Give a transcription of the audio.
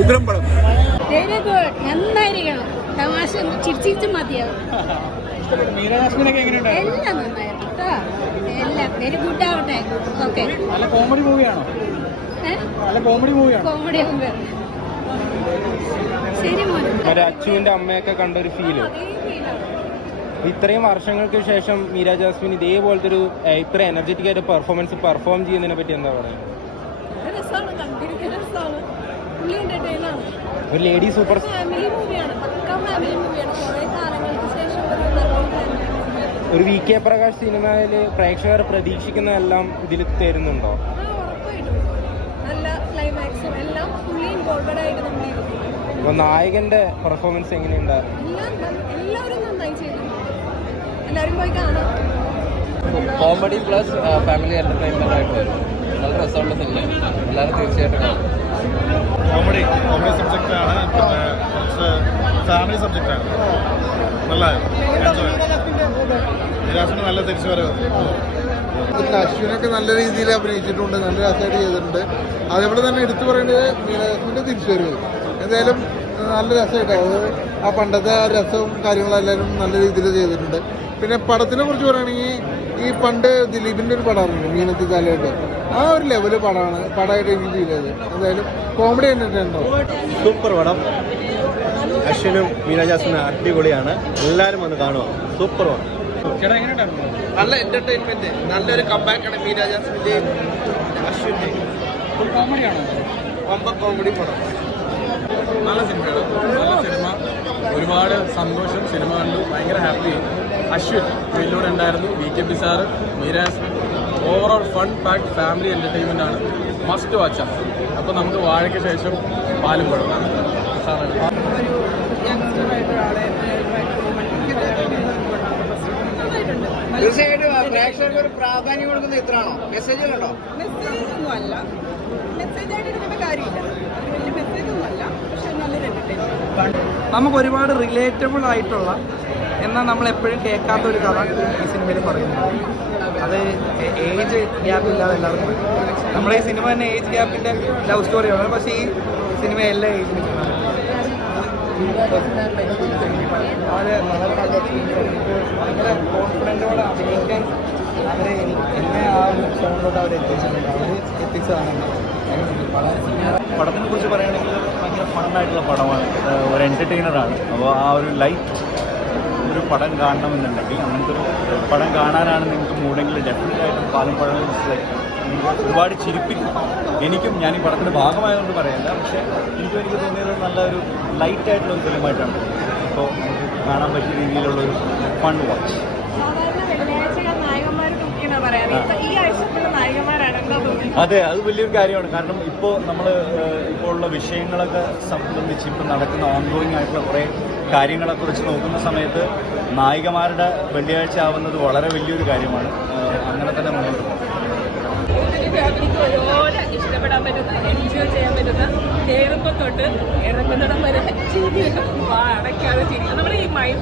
ഉഗ്രം പടം. Very good. നന്നായിരിക്കണം. തമാശ ചിരിച്ചിരിച്ച് മതിയാവും. എല്ലാം നന്നായിരുന്നു കേട്ടോ. എല്ലാം വെരി ഗുഡ് ആവട്ടെ. ഓക്കെ. നല്ല കോമഡി മൂവിയാണോ? നല്ല കോമഡി മൂവിയാണോ? കോമഡി ശരി മോനെ. അച്ചുവിന്റെ അമ്മയൊക്കെ കണ്ടൊരു ഫീല്. ഇത്രയും വർഷങ്ങൾക്ക് ശേഷം മീര ജാസ്മിൻ ഇതേപോലത്തെ ഒരു ഇത്ര എനർജറ്റിക് ആയിട്ട് പെർഫോം ചെയ്യുന്നതിനെ പറ്റി എന്താ പറയുക? ഒരു ലേഡി സൂപ്പർ ഒരു വി കെ പ്രകാശ് സിനിമയിൽ പ്രേക്ഷകർ പ്രതീക്ഷിക്കുന്നതെല്ലാം ഇതിൽ തരുന്നുണ്ടോ? അപ്പൊ നായകന്റെ പെർഫോമൻസ് എങ്ങനെയുണ്ടായിരുന്നു? കോമഡി പ്ലസ് ഫാമിലി എന്റർടൈൻമെന്റ് ആയിട്ട് വരും. നല്ല രസമുള്ള സിനിമ, എല്ലാവരും തീർച്ചയായിട്ടും കാണും. കോമഡി സബ്ജക്റ്റാണ്, പിന്നെ കുറച്ച് ഫാമിലി സബ്ജക്റ്റാണ്. നിരാശന് നല്ല തിരിച്ചു വരവ്. അശ്വിനൊക്കെ നല്ല രീതിയിൽ അഭിനയിച്ചിട്ടുണ്ട്, നല്ല രസമായിട്ട് ചെയ്തിട്ടുണ്ട്. അതേപോലെ തന്നെ എടുത്തു പറയേണ്ടത് മീരാജാസ്മിൻ്റെ തിരിച്ചു വരവ്. എന്തായാലും നല്ല രസമായിട്ട് ആ പണ്ടത്തെ ആ രസവും കാര്യങ്ങളെല്ലാവരും നല്ല രീതിയിൽ ചെയ്തിട്ടുണ്ട്. പിന്നെ പടത്തിനെ കുറിച്ച് പറയുകയാണെങ്കിൽ ഈ പണ്ട് ദിലീപിൻ്റെ ഒരു പടമായിരുന്നു മീനത്തി കാലമായിട്ട്, ആ ഒരു ലെവല് പടമായിട്ട് എനിക്ക് ഫീൽ ചെയ്ത്. എന്തായാലും കോമഡി കണ്ടിട്ടുണ്ടോ? സൂപ്പർ പടം. അശ്വിനും മീര ജാസ്മിനും അടിപൊളിയാണ്. എല്ലാവരും വന്ന് കാണുക. സൂപ്പർ പടം. നല്ല എന്റർടൈൻമെന്റ്, നല്ലൊരു കമ്പാക്കാണ് മീര ജാസ്മിന്റെയും അശ്വിന്റെയും. കോമഡി പടം. നല്ല സിനിമയാണ്, നല്ല സിനിമ. ഒരുപാട് സന്തോഷം സിനിമ കണ്ടു, ഭയങ്കര ഹാപ്പി. അശ്വിൻ ഇതിലൂടെ ഉണ്ടായിരുന്നു, V K P sir, Meera Jasmine. Overall fun packed family entertainment ആണ്, മസ്റ്റ് വാച്ചാണ്. അപ്പോൾ നമുക്ക് വാഴയ്ക്ക് ശേഷം പാലും പടം തീർച്ചയായിട്ടും പ്രേക്ഷകർക്ക് ഒരു പ്രാധാന്യം കൊടുക്കുന്ന ചിത്രമാണോ? മെസ്സേജുകളുണ്ടോ? മെസ്സേജൊന്നും അല്ല, മെസ്സേജായിട്ട് എടുക്കേണ്ട കാര്യമില്ല. വലിയ മെസ്സേജൊന്നും അല്ല, പക്ഷെ നല്ലൊരു എന്റർടൈൻമെന്റ്. നമുക്ക് ഒരുപാട് റിലേറ്റബിൾ ആയിട്ടുള്ള എന്നാൽ നമ്മൾ എപ്പോഴും കേൾക്കാത്ത ഒരു കഥ ഈ സിനിമയിൽ പറയുന്നത്. അത് ഏജ് ഗ്യാപ്പ് ഇല്ലാതെ എല്ലാവർക്കും നമ്മുടെ ഈ സിനിമ തന്നെ ഏജ് ഗ്യാപ്പിൻ്റെ ലവ് സ്റ്റോറിയാണ്. പക്ഷേ ഈ സിനിമ എല്ലാ ഏജിലും വളരെ വളരെ നല്ല ഭയങ്കര കോൺഫിഡൻറ്റോടെ അഭിനയിക്കാൻ എന്നെ ആ ഒരു സ്റ്റോണിലോട്ട് അവർ എത്തിച്ചതാണ്. പടത്തിനെ കുറിച്ച് പറയുകയാണെങ്കിൽ ഭയങ്കര ഫണ്ണായിട്ടുള്ള പടമാണ്, ഒരു എൻ്റർടൈനറാണ്. അപ്പോൾ ആ ഒരു ലൈറ്റ് ഒരു പടം കാണണമെന്നുണ്ടെങ്കിൽ, അങ്ങനത്തെ ഒരു പടം കാണാനാണ് നിങ്ങൾക്ക് മൂടെങ്കിൽ ഡെഫിനറ്റായിട്ടും പാലും പഴം ഒരുപാട് ചിരിപ്പിക്കും. എനിക്കും ഞാൻ ഈ പടത്തിൻ്റെ ഭാഗമായതുകൊണ്ട് പറയല്ല, പക്ഷേ എനിക്ക് തോന്നിയത് നല്ലൊരു ലൈറ്റായിട്ടുള്ളൊരു ഫിലിമായിട്ടാണ്. അപ്പോൾ കാണാൻ പറ്റിയ രീതിയിലുള്ളൊരു ഫൺ വാച്ച്. അതെ, അത് വലിയൊരു കാര്യമാണ്. കാരണം ഇപ്പോൾ ഇപ്പോൾ ഉള്ള വിഷയങ്ങളൊക്കെ സംബന്ധിച്ച് ഇപ്പോൾ നടക്കുന്ന ഓൺഗോയിങ് ആയിട്ടുള്ള കുറേ കാര്യങ്ങളൊക്കെ വെച്ച് നോക്കുന്ന സമയത്ത് നായികമാരുടെ വെള്ളിയാഴ്ച ആവുന്നത് വളരെ വലിയൊരു കാര്യമാണ്. അങ്ങനെ തന്നെ മുന്നോട്ട് പോകും. ഇഷ്ടപ്പെടാൻ പറ്റുന്ന, എൻജോയ് ചെയ്യാൻ പറ്റുന്ന, കയറുമ്പോൾ തൊട്ട് ഇറങ്ങുന്നിടം വരെ അടയ്ക്കാതെ ചിരിക്കും. നമ്മുടെ ഈ മൈൻഡ്